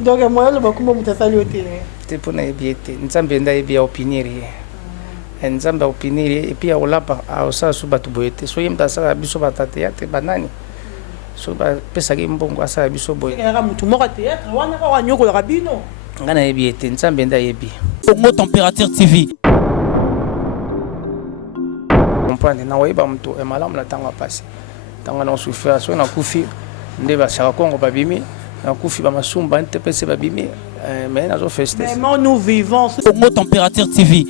Donc moi le bakumba mutasali hôtel. Te pona ebiete. Nzambe nda ebia opiniri. Nzambe opiniri et puis olapa osa subatu boyete. So yemta sala biso batate ya te banani. So ba pesa ke mbongo asa biso boye. Era mutu moko théâtre wana ka wanyoko la rabino. Ngana ebiete nzambe nda ebi. Congo Température TV. Comprendre na weba mtu e malamu na tanga pasi. Tanga na souffrir so na kufi ndeba saka Kongo babimi na kufi ba masumba ntepese babimi mais nazo feste. Mais nous vivons Congo Température TV.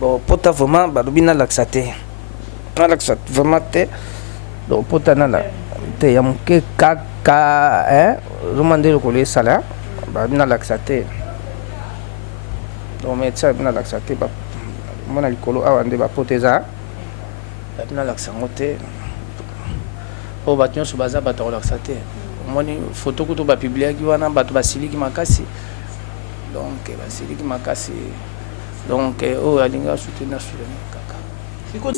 Bon pota vraiment balobi na laxate. Na laxate vraiment te. Donc pota na la te ya muke kaka romande ko le sala ba na laxate. Donc mais ça na laxate ba mona likolo awa nde ba poteza. Na laxango te. O batyon so baza bato laxate. Moni photo ko to ba publier ki wana bato basiliki makasi. Donc basiliki makasi. Donc o alinga soutenir sur le kaka.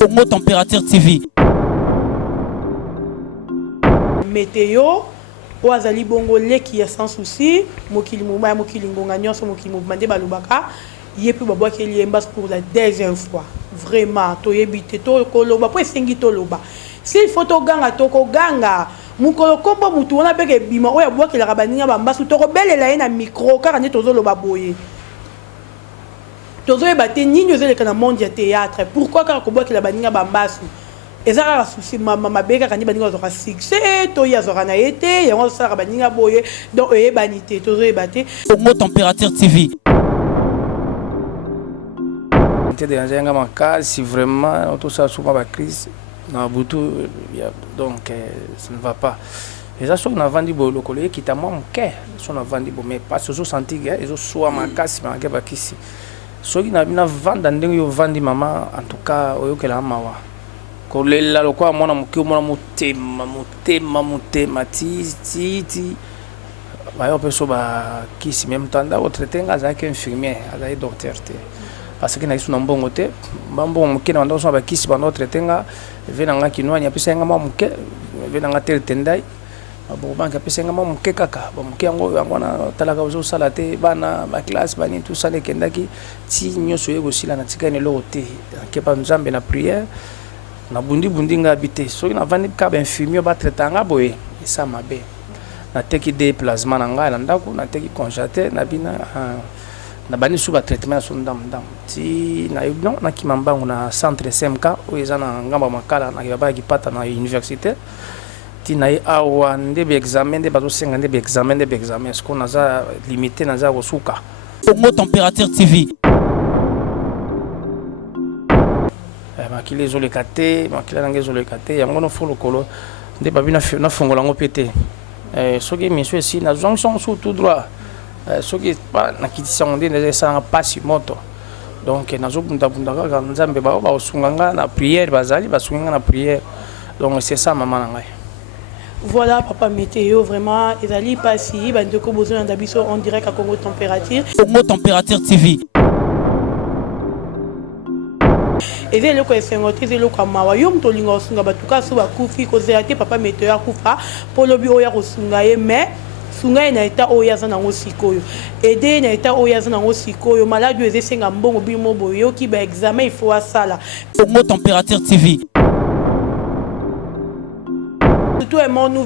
Congo Température TV. météo o azali bongo leki ya sans souci mokili moma mokili ngonga nyonso mokili mobande balobaka yepi babwa ke liembas pour la deuxième fois vraiment to yebite to koloba po esengi to loba s'il faut to ganga to ko ganga mukolo kombo mutu wana peke bima o ya bwa ke la baninga bambasu to ko belela ye na micro kaka ne tozo loba boye tozo ebate nini ozeleka na monde ya théâtre pourquoi kaka ko bwa ke la baninga bambasu ezaka souci mama beka kandi baninga zoka succès to ya zora na été yango sala baninga boye donc ebanité tozo ebate Congo Température TV. Dans un cas, si vraiment tout ça souvent la crise, donc ça ne va pas. Les gens qui ont vendu le collier qui t'a manqué, sont vendu mais pas se sentir que ils ont soit ma casse mais que pas ici. Ceux qui n'ont vendu dans des vendu maman en tout cas au que la maman. Collier là le quoi mon amour ti bah on peut se bah qui si même temps là autre temps avec infirmier avec docteur parce que na isu na mbongo te mbongo muke na ndo so ba kisi ba notre tenga venanga kinwanya pesa nga mamuke venanga tel tendai bo banka pesa nga mamuke kaka ba muke yango na talaka uzo sala te bana ba classe bani tout ça ne kendaki ti nyoso yego sila na tikane lo te ke pa nzambe na prière na bundi nga habité so na vandi ka ba infirmier ba traitanga boye ça mabe na teki déplacement na nga na ndako na teki constater na bina na bani suba traitement so ndam ti na non na kimambango na centre SMK o ezana ngamba makala na yaba kipata na université ti na awa ndebe examen de bazo senga ndebe examen ce qu'on a limité na za kosuka Congo Température TV. makile zo le kate makila nange zo le kate yango no folo kolo nde babina na fongola ngo pété soki monsieur si na zonction sous tout droit ce qui na kitisa onde na sanga pasi moto donc nazo bunda kaka nzambe ba osunganga na prière bazali basunganga na prière donc c'est ça maman na ngai. Voilà papa météo vraiment ezali pasi bandeko besoin d'abiso en direct à Congo Température. Congo Température TV. Eze loko esengote eze loko mawa yo mto linga osunga batuka so bakufi kozela te papa météo akufa polobi oya kosunga ye mais sunga na eta oya za nango sikoyo ede na eta oya za nango sikoyo maladi eze senga mbongo bimo boyo ki ba examen il faut asala Congo Température TV. Surtout aimons-nous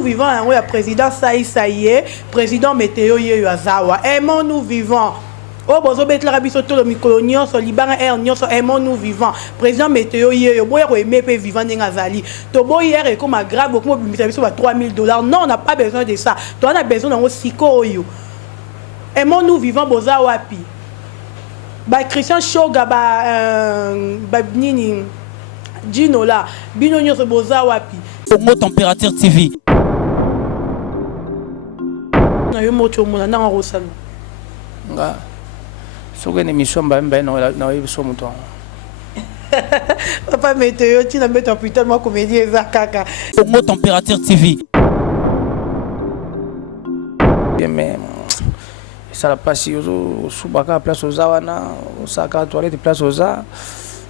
vivants yango ya président Saïe président météo yeyo azawa aimons-nous vivants. Oh, bozo betla biso to lo mikolo nyonso libanga nyonso aimons-nous vivants président météo yeyo boya ko aimer pe vivant nga zali to boya e comme grave beaucoup bimisa biso ba $3000 non on n'a pas besoin de ça to on a besoin ngo siko oyo aimons-nous vivants boza wapi ba Christian Shoga ba nini Gino la bino nyonso boza wapi Congo Température TV. na yo moto mona na ngosalo nga soki ni mission mbamba na yebiso mutu papa météo tina mbeto putain moi comédie eza kaka Congo Température TV. mais ça la passe au subaka place aux awana osaka toilette place aux a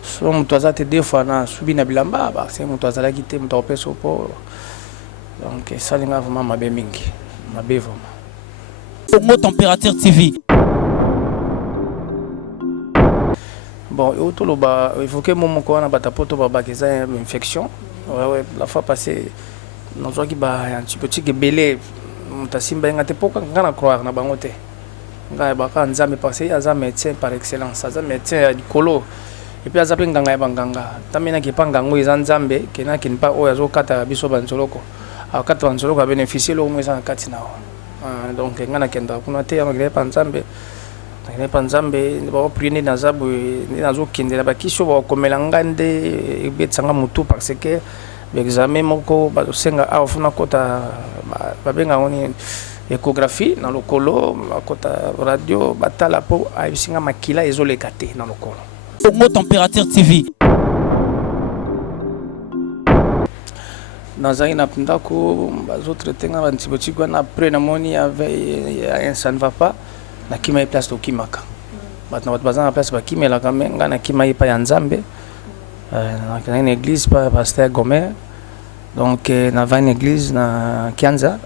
so mutu azate deux fois na subi na bilamba ba c'est mutu azala kite mutu opeso po Donc ça linga vraiment mabe mingi. Mabe vraiment. Congo Température TV. Bon, il faut que mon corps n'a pas ta poto ba que ça une infection. Ouais, la fois passée nous avons un petit peu de belé. Mutasimba ngate poka ngana croire na bangote. Ngai ba ka nzambe parce que aza médecin par excellence, aza médecin du colo. Et puis aza pe nganga ya banganga. Tamina ki panga ngo eza nzambe kena kin pa oyo azo kata biso banzoloko. Akata banzoloko a bénéficier lo mo eza kati na. Donc ngana kenda kuna te ya ngale pa nzambe. Ngale pa nzambe ba prier na zabu ni nazo kindela ba kisho ba komela ngande ebetsanga mutu parce que l'examen moko ba senga a ofuna kota ba benga oni échographie dans le colo kota radio batala po a bisinga makila ezoleka te dans le colo. Congo Température TV. Dans un ndako bazo traiter nga bantiboti kwa na après na moni avait ça ne va pas na kima place to kimaka. Batna bazana place ba kimela kamenga na kima ipa ya nzambe. Dans une église par pasteur Gomer. Donc dans une église na Kianza.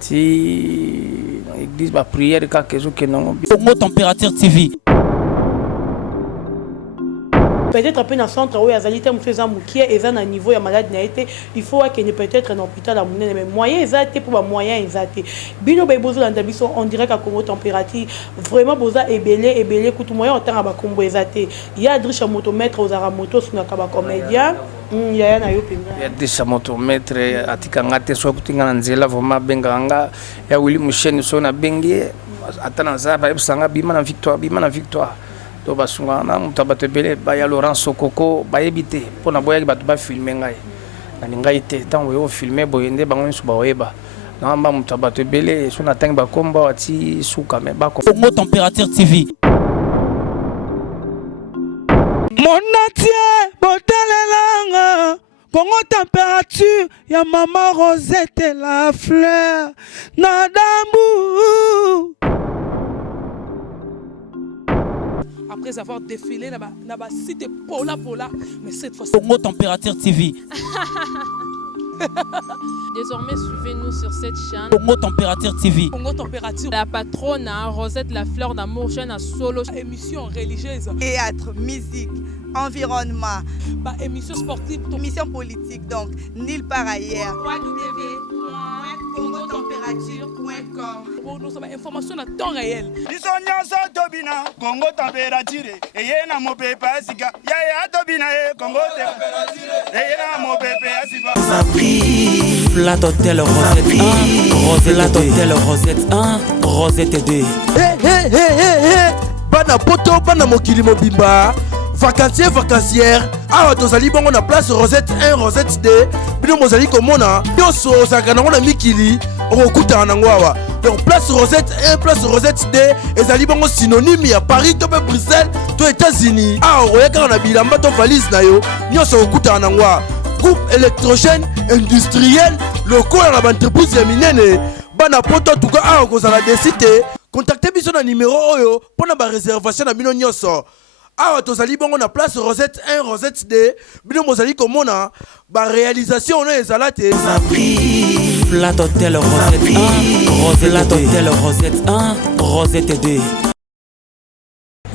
Si l'église va prière quelque chose que non. Congo Température TV. Peut-être un peu dans le centre où il y a des gens qui sont à niveau de malade, il faut qu'il y ait peut-être un hôpital à Mounene, mais moyen exact pour moyen exact. Bino besoin d'ambition, on dirait qu'à Congo Température, vraiment besoin ébélé, tout moyen en temps à Congo exact. Il y a des chamotomètres aux aramotos sur la comédien. Il y a des chamotomètres à Tikangate, soit Putinga Nzela, vraiment Benganga, il y a Willy Mouchen, son à Bengue, Atanza, Sanga, Bimana victoire. To basunga na mutabate belé ba ya Laurent Sokoko ba ebité pour na boya ba ba filmer ngai na ngai te tango yo filmer boyende bango nsu ba oyeba na mba mutabate belé so na tangi ba komba ati suka me ba Congo Température TV. Monatie botelelanga Congo Température ya Maman Rosette la fleur na dambu. Après avoir défilé dans site Pola, mais cette fois-ci. Congo Température TV. Désormais, suivez-nous sur cette chaîne. Congo Température TV. Congo Température. La patronne Rosette la fleur d'amour, chaîne à solo. Émission religieuse. Théâtre, musique, environnement. Émission sportive. Émission politique, donc nulle part ailleurs. www.congotempérature.com. Pour nous avons information à temps réel. Congo Température. Et y a mon pépé Asika. Ya Tobina Congo Température. Et y a mon pépé Asika. Flat Hotel Rosette 1, Flat Hotel Rosette 1, Rosette 2. Bana poto, bana mokili mobimba. Vacancière, awa tozali bongo na place Rosette 1, Rosette 2. Bino mozali komona, yoso osaka na mikili, okokutana nango awa. Donc place Rosette 1, place Rosette 2, ezali bongo synonyme ya Paris to pe Bruxelles to États-Unis. Awa oyaka na bilamba to valise na yo, nyoso okokutana nango awa. Groupe électrogène industriel, locaux à l'entreprise ya minene. Bana poto tuka awa kozala desite. Contactez biso na numéro oyo pona ba réservation na bino nyoso. Awa tozali bongo na place Rosette 1, Rosette 2. Bino mozali komona ba réalisation na ezalate. Flat Hotel Rosette 1, Flat Hotel Rosette 1, Rosette 2.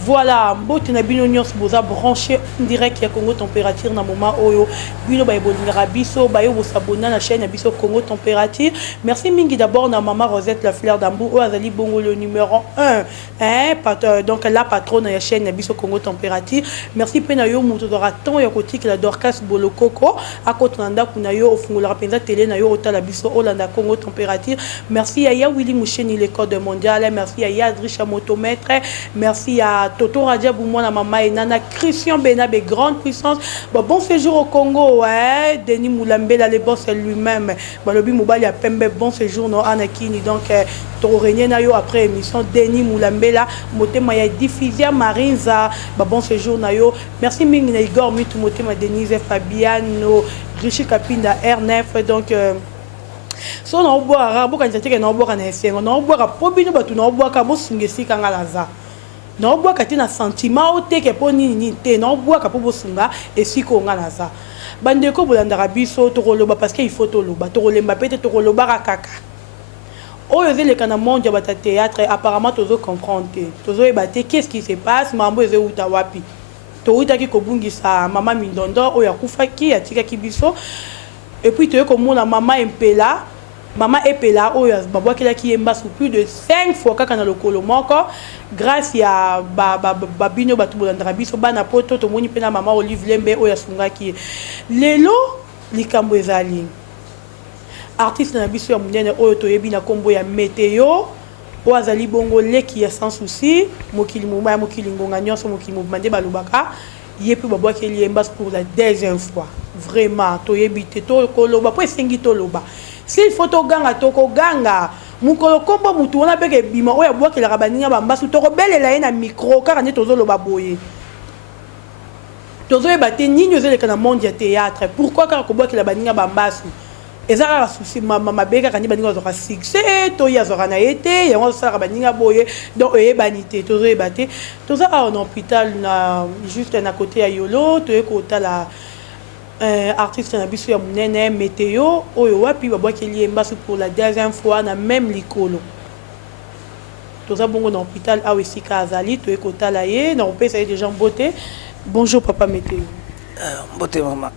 Voilà, mbote na bino nyos boza branché direct ya Congo Température na moment oyo bino ba ebolingara biso ba yo s'abonner na chaîne ya biso Congo Température. Merci mingi d'abord na maman Rosette la fleur d'Ambou o azali bongo le numéro 1 donc la patronne ya chaîne ya biso Congo Température. Merci pe na yo muto dora ton ya kotik la Dorcas Bolokoko akotanda kuna yo ofungola penza télé na yo otala biso Olanda Congo Température. Merci à Willy Moucheni le code mondial, merci à Adricha Motomètre, merci à Toto Radia Boumouana Mama et Nana Christian Benabe, grande puissance. Bon séjour au Congo, ouais. Denis Moulambela, le boss lui-même. Balobi Moubali a Pembe, bon séjour no Anakini. Donc, Toro René Nayo après émission. Denis Moulambela, Motema ya Diffusia Marinza, bon séjour Nayo. Merci Ming Igor Mitu Motema Denise Fabiano, Richie Kapinda R9. Donc, so na oboara boka nzateke na oboka na esengo na oboka pobino batu na oboka bosungesi kanga laza na oboka te na sentiment o teke po nini te na oboka po bosunga esiko nga laza bandeko bolandaka biso tokoloba parce que il faut toloba tokolemba pete tokolobaka kaka oyo ezeleka na monde ya bata théâtre apparemment tozo comprendre te tozoyeba te qu'est-ce qui se passe mambo ezeuta wapi toutaki kobungisa mama Mindondo oyo akufaki atikaki biso et puis toye komona mama Empela Maman Epela oyo babwakelaki ye mbasu plus de 5 fois kaka na lokolo moko grâce ya babino batu bolandaka biso bana poto tomoni mpe na mama Olive Lembe oyo asungaki lelo likambo ezali artiste na biso ya munene oyo toyebi na kombo ya Météo oyo azali bongo leki ya sans souci mokili mobaya mokili ngonga nyonso mokili mobima nde balobaka ye mpe babwakeli ye mbasu pour la deuxième fois vraiment toyebi te tokoloba po esengi toloba s'il faut toganga tokoganga mukolo kombo mutu wana peke bima oya bwakelaka baninga bambasu tokobelela ye na micro kaka nde tozoloba boye tozoyeba te nini ozeleka na monde ya théâtre pourquoi kaka kobwakela baninga bambasu eza kaka susi mabe kaka nde baninga bazwaka succès toyi azwaka na ye te yango azosalaka baninga boye donc oyebani te tozoyeba te toza awa na hôpital na juste na côté ya Yolo toye kotala artiste na biso ya munene Météo oyo wapi babwakeli ye mbasu pour la deuxième fois na même likolo toza bongo na hôpital awa esika azali toye kotala ye na kopesa ye déjà mbote bonjour papa Météo mbote mama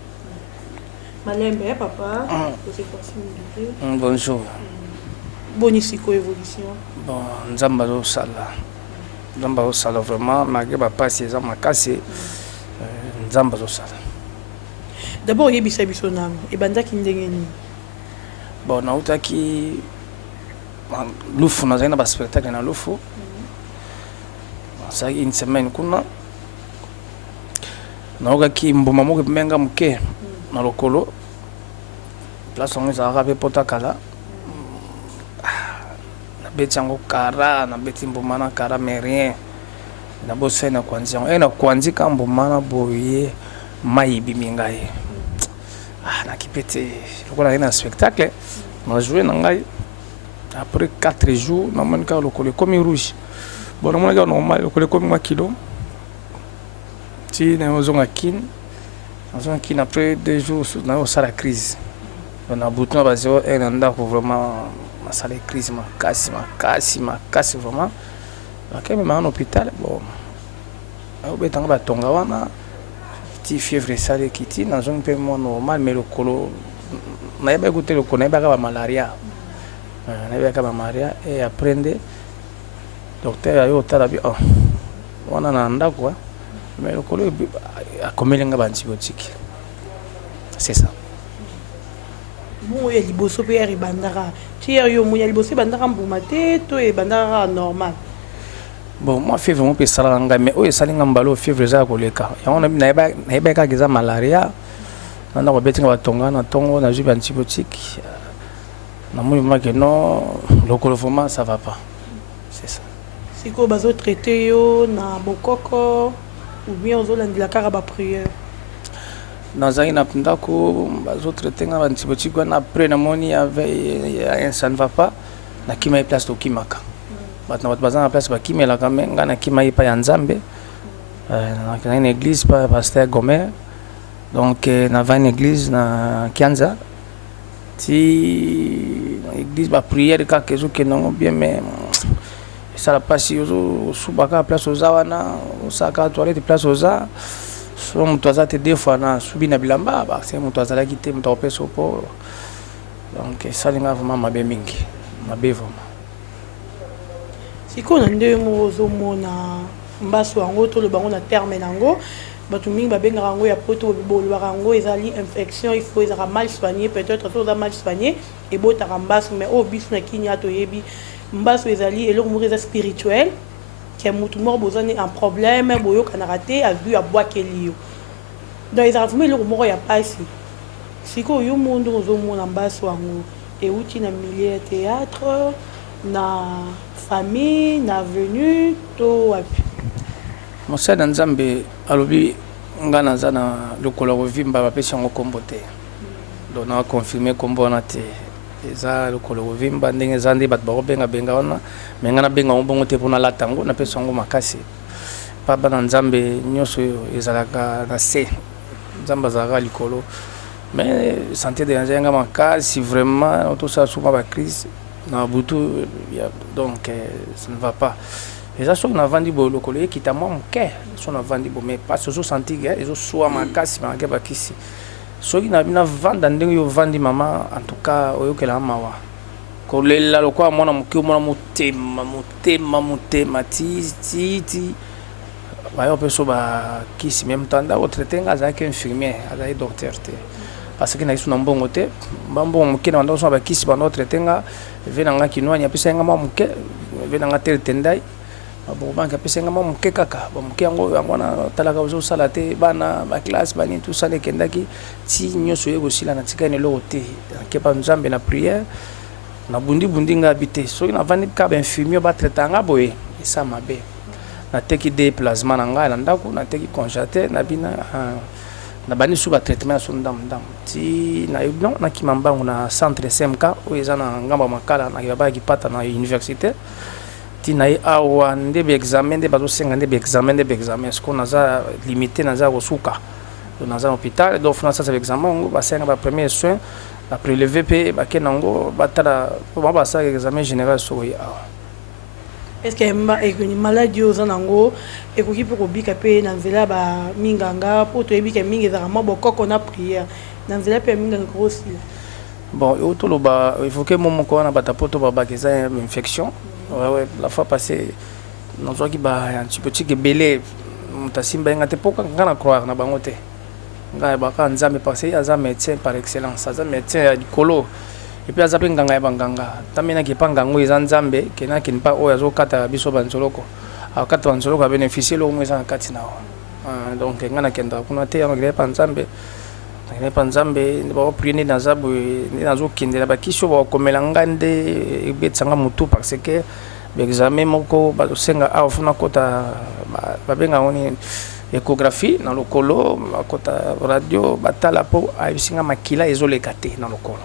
malembe papa bonjour boni siko évolution bon nzamba azosala vraiment malgré bapasi eza makasi nzamba azosala d'abord yebisa biso nango ebandaki ndenge nini bon nautaki lufu nazali na baspectacle na lufu azalaki une semaine kuna naokaki mbuma moko emenga moke na lokolo place yango ezalaka mpe pota kala nabeti yango kara nabeti mbuma na kara mais rien nabosai na kwanzi yango na kwanzi ka mbuma na boye mai ebimi ngai nakipe te lokola ngai na spectacle na joué na ngai après 4 jours namoni kaka lokolo ekomi rouge bon namoni kaka normal lokolo ekomi mwa kilo ti nazonga kine après 2 jours naosala crise na butu na bazero na ndako vraiment nasala crise makasi vraiment akememaka na hôpital bon obetanga batonga wana ti fièvre esali ekiti nazongi mpe mwa normal mais lokolo nayeba ekute lokolo nayebaka bamalaria et après nde docteur ayo otala bi wana na ndako mais lokolo akomelinga baantibiotique c'est ça mo ya liboso mpe ere ebandaka ti ere yo mo ya liboso ebandaka mbuma te to ebandaka normal bon moi fièvre mo mpe esalaka ngai mais oyo esalinga mbala fièvre eza ya koleka yango nayeba kaka eza malaria nanda kobetinga batonga na ntongo nazwi baantibiotique namoni maki non lokolo vraiment ça va pas c'est ça sikoyo bazotraite yo na bokoko ou bien ozolandela kaka bapriere nazali na ndako bazotraite nga baantibiotique wana après namoni ça ne va pas nakima ye place tokimaka bato na bato baza na place bakimelaka me ngai nakima ye pa ya nzambe nakendaki na église pa paster Gomer donc navai na église na Kianza ti église bapriere kaka ezokendango bien mais esala mpasi osubaka place oza wana osalaka toilette place oza so moto aza te 2 fois na subi na bilamba base moto azalaki te moto akopesa mpo donc esalinga vraiment mabe mingi mabe vraiment sikoyo na nde moko ozomona mbaso yango tolobango na terme nango bato mingi babengaka yango ya poto bolobaka yango ezali infection il faut ezaka mal soigné peut-être to oza mal soigné ebotaka mbaso mais oyo biso na kini ya toyebi mbaso ezali eloko moko eza spirituel ke motu moko bozani un problème boyokanaka te azwi abwakeli yo donc ezaka vraimen eloko moko ya pasi sikoyo yo mondo ozomona mbaso yango euti na milieu ya théâtre na famille na venu to wapi mosali na nzambe alobi nga naza na lokolo ya kovimba bapesi yango kombo te donc nakonfirme kombo wana te eza lokolo ya kovimba ndenge eza nde bato bakobengabenga wana me nga nabenga yango bongo te mpona alata yango napesa yango makasi pa bana nzambe nyonso oyo ezalaka na se nzambe azalaka likolo mais santé de nzanga makasi vraiment tout ça souvent ba crise na butu donc ça ne va pas. Et ça on a vendu le collègue qui t'a moi muke on a vendu mais pas ce senti que ils soit makasi makeba ba kisi so qui na vendre ndenge yo vandi mama en tout cas oyo que la mawa kolela lokwa mwana muke mwana motema ti bayo peso ba kisi même tanda au traiter ngaza que infirmier azali docteur te parce que na isu na mbongo te mbongo muke na ndo so ba kisi ba no traiter nga venanga kinwanya pesa nga muke venanga tel tendai bon banka pesa nga muke kaka ba muke yango na talaka uzo sala te bana ba classe bani tout ça le kendaki ti nyoso yego sila na tika ne lo te ke pa nzambe na prière na bundi nga habité so na vandi ka ba infirmier ba traiter nga boye ça mabe na teki déplacement na ngai na ndako na teki constater na bina na bani suba traitement so ndam ti na ibno na kimambango na centre SMK o eza na ngamba makala na ba ki pata na université ti na awa ndebe examen de bazo senga ndebe examen ce qu'on a limité na za kosuka na za hôpital donc na ça examen ba senga ba premier soin la prélever pe ba kenango batala ba ça examen général so awa. Est-ce que une maladie aux anango et qui peut obika pe na nzela ba minganga pour to ebika mingi za mabo koko na prière na nzela pe minga grossi. Bon, auto lo ba il faut que mon ko na bata poto ba bakeza infection. Ouais, la fois passée nous zo ki ba un petit peu belé mutasimba ngate poka ngana croire na bangote. Ngai ba ka nzambe passé aza médecin par excellence, aza médecin ya dikolo. Et puis azape nganga ya banganga tamena ki pangango eza nzambe kena kin pa oyo azokata biso banzoloko akata banzoloko a bénéficier lo mweza kati nawo donc ngana kenda kuna te ya ngire pa nzambe ba prier na zabu na zokindela ba kisho ba komela ngande ebetsanga mutu parce que l'examen moko ba senga afuna kota ba benga oni échographie na lokolo kota radio batala po ayisinga makila ezolekate na lokolo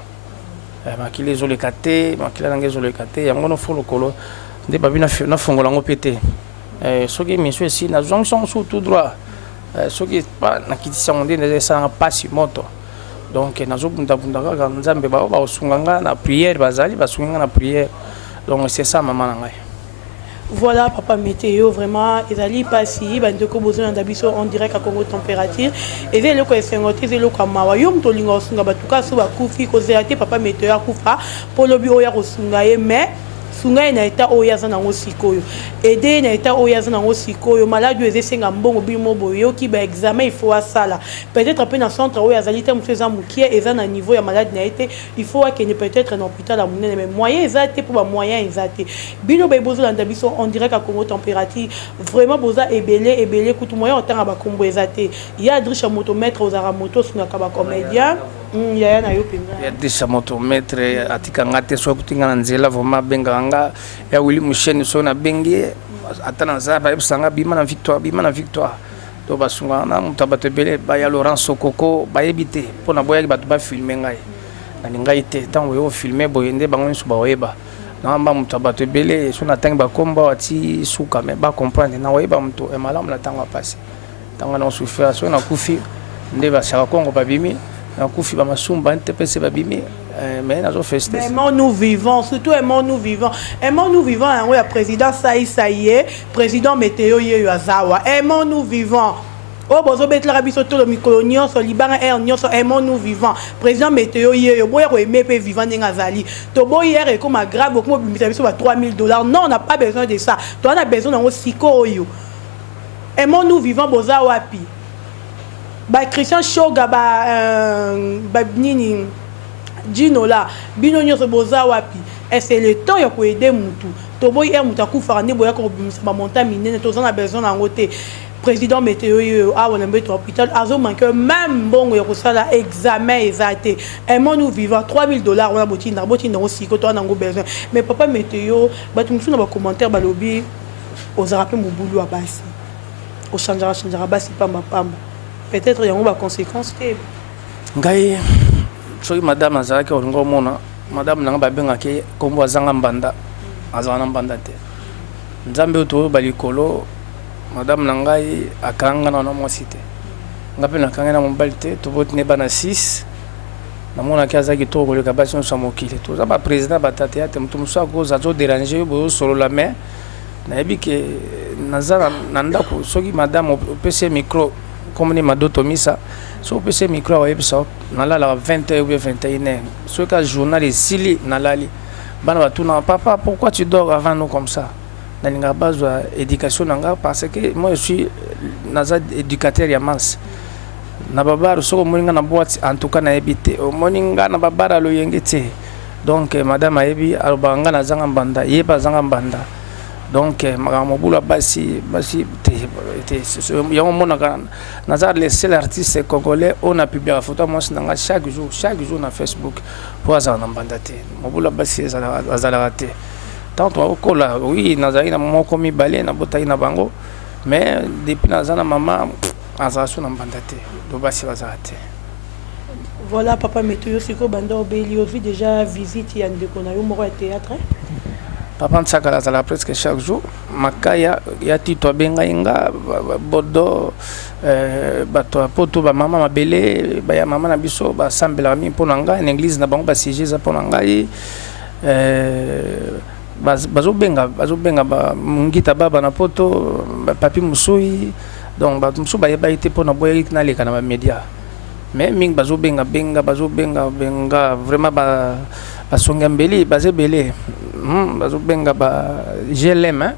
makila ezolekate makila nange ezolekate yango no fo lokolo nde babina na fongola ngo pété soki monsieur si na jonction sur tout droit soki pa na kitisa monde ne ça passe moto donc na zobunda kaka nzambe ba osunganga na prière bazali basunganga na prière donc c'est ça maman nangai. Voilà papa météo vraiment ezali pasi bandeko besoin d'abiso en direct à Congo température et c'est le ko esengote c'est le ko mawa yom to linga osunga batuka so bakufi ko zerate papa météo akufa polo bi oya kosunga ye mais sunga na eta oya zana ngo sikoyo aider na eta oya zana ngo sikoyo malade ezesenga mbongo bimo boyo ki ba examen il faut asala peut-être peu na centre oya zalite mfeza mukie eza na niveau ya malade na été il faut que ne peut-être un hôpital à munene mais moyen ezate pour ba moyen ezate bino ba bozo landa biso en direct à Congo température vraiment boza ebele kutu moyen otanga ba kombo ezate ya adrisha motomètre aux aramoto sunga ka ba comédien ya na yo pinga ya adrisha motomètre atika ngate so kutinga na nzela vraiment benga ya Willy Musheni so na bengi atana za ba ebsanga bima na victoire to basunga na mutabato belé ba ya Laurent Sokoko ba ebité pona boya ba to ba filmer ngai na ngai te tango yo filmer boyende bango so ba oyeba na mba mutabato belé so na tangi ba komba ati suka me ba comprendre na oyeba mto e malamu na tango passé tango na souffrir so na kufi nde ba sha Kongo ba bimi na kufi ba masumba ntepese ba bimi mais nazo feste aimons-nous vivants surtout aimons-nous vivants yango ya président ça y est président météo ye azawa aimons-nous vivants o bozo betla biso to lo mikolo nyonso libanga nyonso aimons-nous vivants président météo ye boya ko aimer pe vivant ninga zali to boyer e comme grave comme bimisa biso ba $3000 non on n'a pas besoin de ça to on a besoin ngo siko oyo aimons-nous vivants boza wapi ba Christian Shoga ba nini Dino là bino nyonso boza wapi et c'est le temps ya ko aider mutu to boy mutu akufa ne boya ko bimisa ba monta minene to zana besoin na ngote président météo a on embête hôpital azo manque même bongo ya ko sala examen ezate aimons-nous vivants $3000 on a botina aussi ko to na ngo besoin mais papa météo batu musu na ba commentaire ba lobby aux rappel mo boulou a basi au changera basi pamba peut-être yango ba conséquences ke ngai soki madame azalaki olingo mona madame nanga babengaki kombo azanga mbanda azala na mbanda te nzambe oyo toyoba likolo madame na ngai akanga na mwasi te nga mpe nakanga na mobali te toboti ne bana 6 namonaki azalaki to koleka basi nyonso ya mokili toza baprésident batateatre moto mosusu akoza azoderange bozosolola mais nayebi ke naza na ndako soki madame opesi micro komoni madoto misa so opesi micro awayebisa nalalaka 20h ou bien 21h soki ka journal esili nalali bana batuna papa pourquoi tu dors avant nous comme ça nalinga bazwa éducation nanga parce que moi je suis naza éducateur ya manse na babara soko moninga na boîte en tout cas na ebité moninga na babara lo yengete donc madame ayebi alobanga na zanga mbanda yeba zanga mbanda donc makamobula basi te yango monaka naza le seul artiste congolais on a publié la photo moi nanga chaque jour na Facebook pour azala na mbanda te mobula basi azala te tant okola oui nazali na moko mibale na botai na bango mais depuis nazana maman azala so na mbanda te do basi bazala te. Voilà papa Météo siko banda obeli ovi déjà visite ya ndeko na yo moko ya théâtre. Papa Ntsaka azala presque chaque jour makaya ya tito benga inga bodo bato poto ba mama mabele ba ya mama na biso ba sambela mi mpona nga na église na bango ba siège za mpona ngai bazobenga ba ngita baba na poto papi musui donc ba musu ba yeba ite mpona boye na leka na ba media mais ming bazobenga benga vraiment ba basonga mbeli bazebele bazobenga ba GLM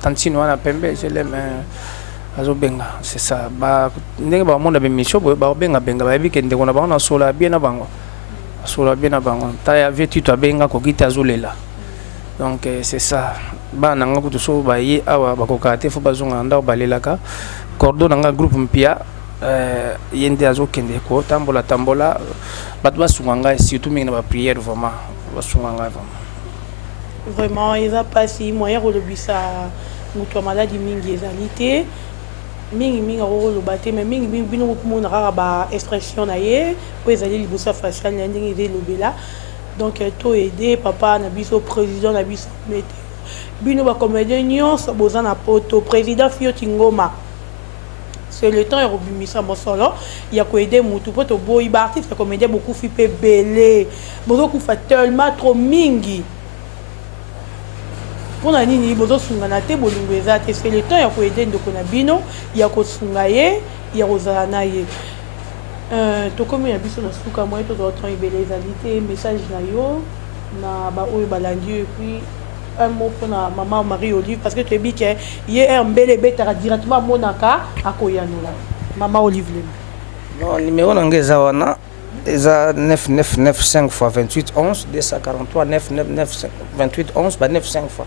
tantino wana pembe GLM bazobenga c'est ça ba ndenge ba monde ba mission ba benga ba yebike ndeko na bango na sola bien na bango ta ya vetu to benga ko kita azolela donc c'est ça ba nanga kutu so ba yi awa ba ko kate fo bazonga nda balelaka cordon nanga groupe mpia yende azokende ko tambola bato basunganga surtout mingi na ba prière vraiment basunganga vraiment eza pasi moyen kolobisa moto maladie mingi ezali te mingi akoloba te mais mingi bino komona kaka ba expression na ye po ezali liboso facial na ndenge ezelobela donc to aider papa na biso président na biso Météo bino bacomédien nyonso boza na poto président Fioti Ngoma. C'est le temps de ça mon solo il y a quoi aider mutu poto boy ba artiste comédien beaucoup fait belé beaucoup fait tellement trop mingi pour na nini bozo sunga na te bolungeza te c'est le temps ya ko aider ndoko na bino ya ko sunga ye ya rozala na ye to comme ya biso na suka moi to do temps ibele ezalité message na yo na ba oyo balandi et puis un mot pour la maman Marie-Olive parce que tu dis qu'il y a un bel bête directement monaka à Koyanola. Maman Olive. Non, numéro n'engagea wana eza 9995 fois 28 11 243 999 28 11 ba 95 fois.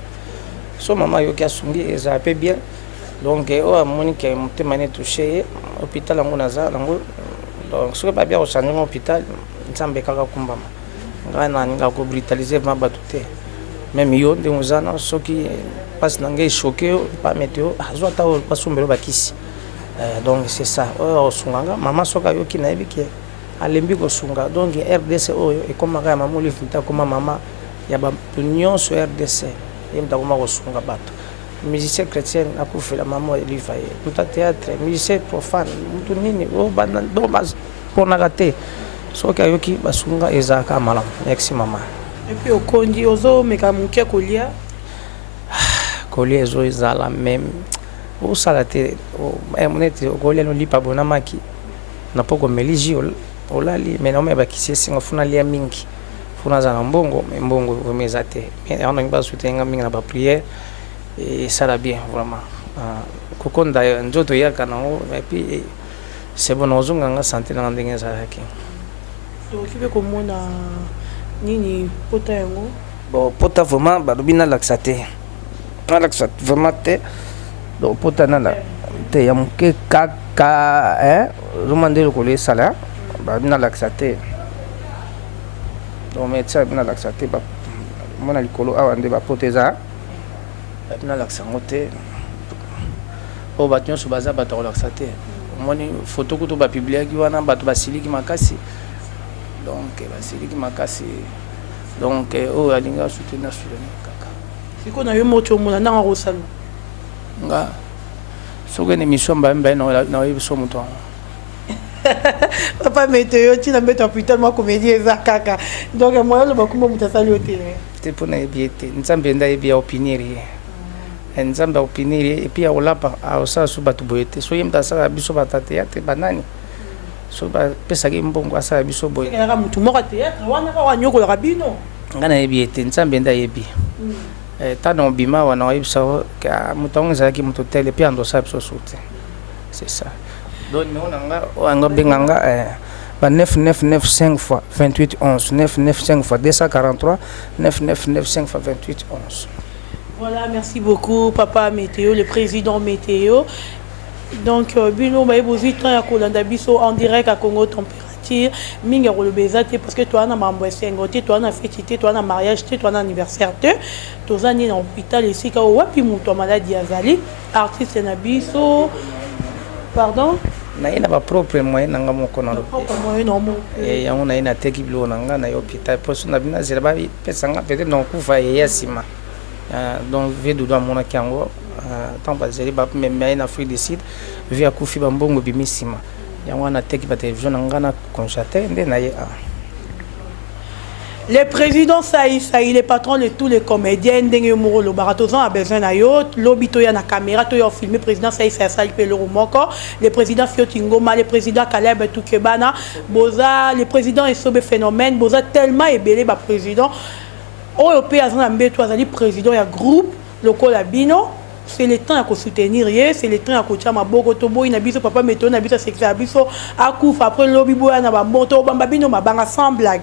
So maman yoki asungi eza peu bien. Donc o amoni ke mutemane touché hôpital ngo naza ngo donc ce pas bien au changer hôpital nzambe kaka kumbama. Ngana ninga ko brutaliser ma batute. Même yo de muzana soki passe nangé choqué pas Météo azwa ta pasumbelo bakisi donc c'est ça o sunganga mama soka yo kina ebike alembi ko sunga donc RDC oyo e comme ka mama Olive ta comme mama ya ba union sur RDC yemta kuma ko sunga bato musicien chrétien akufela mama Olive tout théâtre musicien profane mutu nini o bana do bas pona gate soka yo ki basunga ezaka malam merci mama. Et puis au kondi ozo mekamukia kolia kolia zo ezala même o salate o monete kolia no lipa bona maki na poko meliji olali mais non mais ba kisi singa funa lia mingi funa za mbongo mezate mais on a pas soutenir mingi na ba prière et ça va bien vraiment kokonda njoto yaka na et puis c'est bon ozunga nga santé na ndenge za yaki donc tu veux komona nini pota yango bon pota vraiment balobina laxate na laxate vraiment te donc pota na la te ya muke kaka romande ko le sala balobina laxate donc médecin balobina laxate ba mona likolo awande ba poteza balobina laxangote o batyon so baza bato laxate moni photo ko to ba publier ki wana bato basiliki makasi donc basiliki makasi donc o alinga soutenir sur le kaka siko na yo moto mona na ko salo nga soko ne mission ba mba na yo so moto Papa météo, tu n'as pas putain moi comédie kaka. Donc moi le beaucoup mon tasali au télé. C'était pour n'aibiete. Nzambe nda ebia opinier. Nzambe opinier et puis aola pa aosa suba tuboyete. So yemda sa biso batate ya te banani. So ba pesa ke mbongo asa biso boy. Era mutu moko théâtre wana ka wanyoko la rabino. Ngana ebiete nzambe nda ebi. Tano bima wana ibisa ka mutongo za ki mutotel et puis ando sa biso soute. C'est ça. Donc nous on a benganga 9995 fois 28 11 995 fois 243 9995 fois 28 11. Voilà, merci beaucoup Papa Météo, le président Météo. Donc bino ba ebozi temps ya kolanda biso en direct à Congo température minga ko le bezate parce que toi na mambo esengote toi na fête toi na mariage toi na anniversaire tozani na hôpital ici ka wapi muto maladie azali artiste na biso pardon na ina ba propre moyen nanga moko na propre moyen no mo ya ona ina teki bilo nanga na hôpital poso na bina zela ba pesanga peut-être non kufa ya sima donc vedo do mona kango tant ba zeli ba même na Afrique du Sud via kufi ba mbongo bimisima ya wana teki ba télévision nanga na constater ndé na ye le président Saï, le patron de tous les comédiens, Ndenge Moro le Baratozan a besoin d'ayot, l'obito ya na caméra, to ya filmé président Saï Sali Pelo Moko, le président Fiotingoma, le président Caleb Toukebana, Boza, le président Esobe Phénomène, Boza tellement ébélé ba président. OEP azan ambe to azali président ya groupe local Abino. C'est le temps à soutenir, c'est le temps à coacher ma bogo tobo ina biso papa Météo na biso secteur biso akufa après lobby boya na ba moto bamba bino mabanga sans blague.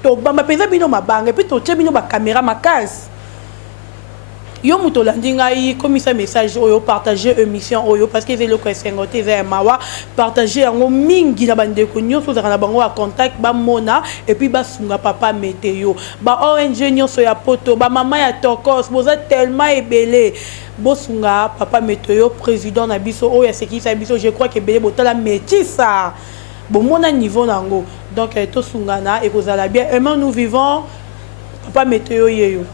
To bamba penza bino mabanga et puis to tche bino ba caméra makasi. Yo muto landinga yi commissaire message oyo partager émission oyo parce que c'est le kwesengote za mawa partager ngo mingi na bande ko nyoso za na bango a contact ba mona et puis ba sunga papa Météo ba ONG nyoso ya poto ba mama ya tokos boza tellement ébélé bosunga papa Météo président na biso oyo sekisa biso je crois que belé botala métissa bon mona niveau nango donc to sungana et kozala bien et nous vivons papa Météo yeyo.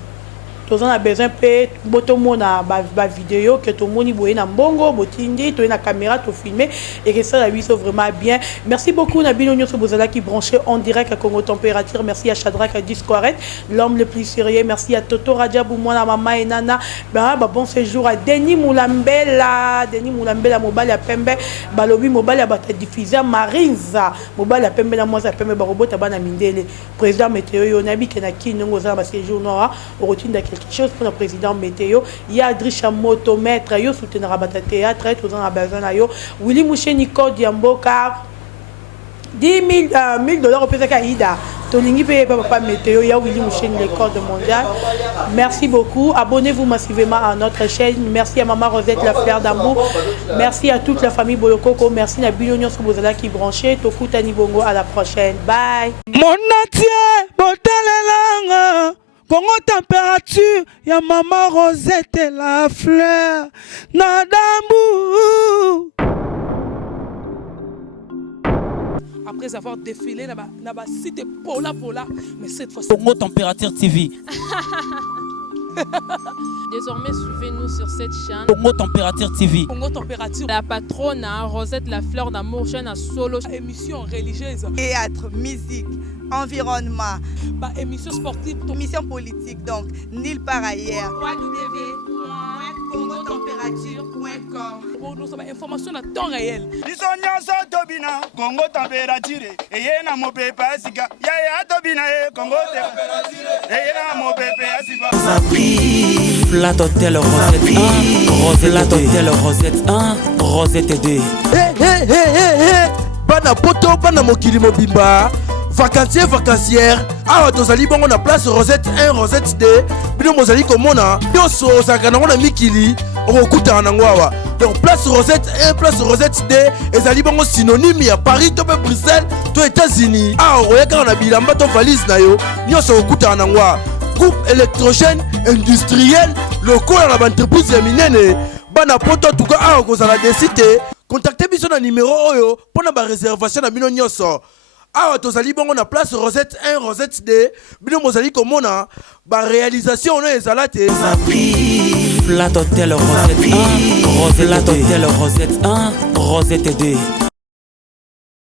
Tous on a besoin de botomo na ba vidéo que tout le monde boye na mbongo botindi to na caméra to filmer et que ça la vie soit vraiment bien. Merci beaucoup Nabino Nyoso Bozala qui branché en direct à Congo Température. Merci à Shadrach à Discoret, l'homme le plus sérieux. Merci à Toto Radia Boumona maman et nana. Bon séjour à Denis Moulambela mobile à Pembe balobi mobile à bata diffuser Marinza mobile à Pembe na moi ça Pembe ba robot bana mindele président Météo yonabi kenaki nongo za ba séjour noa au routine de quelque chose pour le président Météo. Il y a Adrisha Motomètre, yo soutenir Abata Théâtre, tous en a besoin yo. Willy Mouché Nico Diamboka, 10 000 dollars au Pesakaïda. Tolingi paye papa Météo, il y a Willy Mouché le corps mondial. Merci beaucoup. Abonnez-vous massivement à notre chaîne. Merci à Maman Rosette, la fleur d'amour. Merci à toute la famille Bolokoko. Merci à Bilonion Sobozala qui branchait. Toku Tani Bongo, à la prochaine. Bye. Mon natie, botalelanga. Congo température, ya maman Rosette et la fleur, Nadambu. Après avoir défilé là-bas, cité Pola, mais cette fois-ci. Congo Température TV. Désormais, suivez-nous sur cette chaîne. Congo Température TV. Congo Température. La patronne Rosette, la fleur d'amour, chaîne à solo. Émission religieuse. Théâtre, musique, environnement. Bah, émission sportive. Émission politique, donc, nulle part ailleurs. www.congotempérature.com. Pour nous avoir information à temps réel. Biso nyonso tobina Congo Température. Eyena mopepe asika. Ya tobina Congo Température. Eyena mopepe asika. Flat Hotel Rosette 1, Flat Hotel Rosette 1, Rosette 2. Bana poto, bana mokili mobimba. Vacancière, awa tozali bongo na place Rosette 1, Rosette 2. Bino mozali komona, yoso sakana ngona mikili, okuta nango awa. Donc place Rosette 1, place Rosette 2, ezali bongo synonyme ya Paris to Bruxelles to États-Unis. Awa oyaka na bilamba to valise na yo, nyoso okuta nango awa. Groupe électrogène industriel local à l'entreprise minene bana poto en tout cas awa kozala desite contactez biso na numéro oyo pona ba réservation na bino nyoso awa tozali bongo na place Rosette 1 Rosette 2 bino mozali komona ba réalisation ono ezala te Flat Hotel Rosette 1 Rosette 1 Rosette 2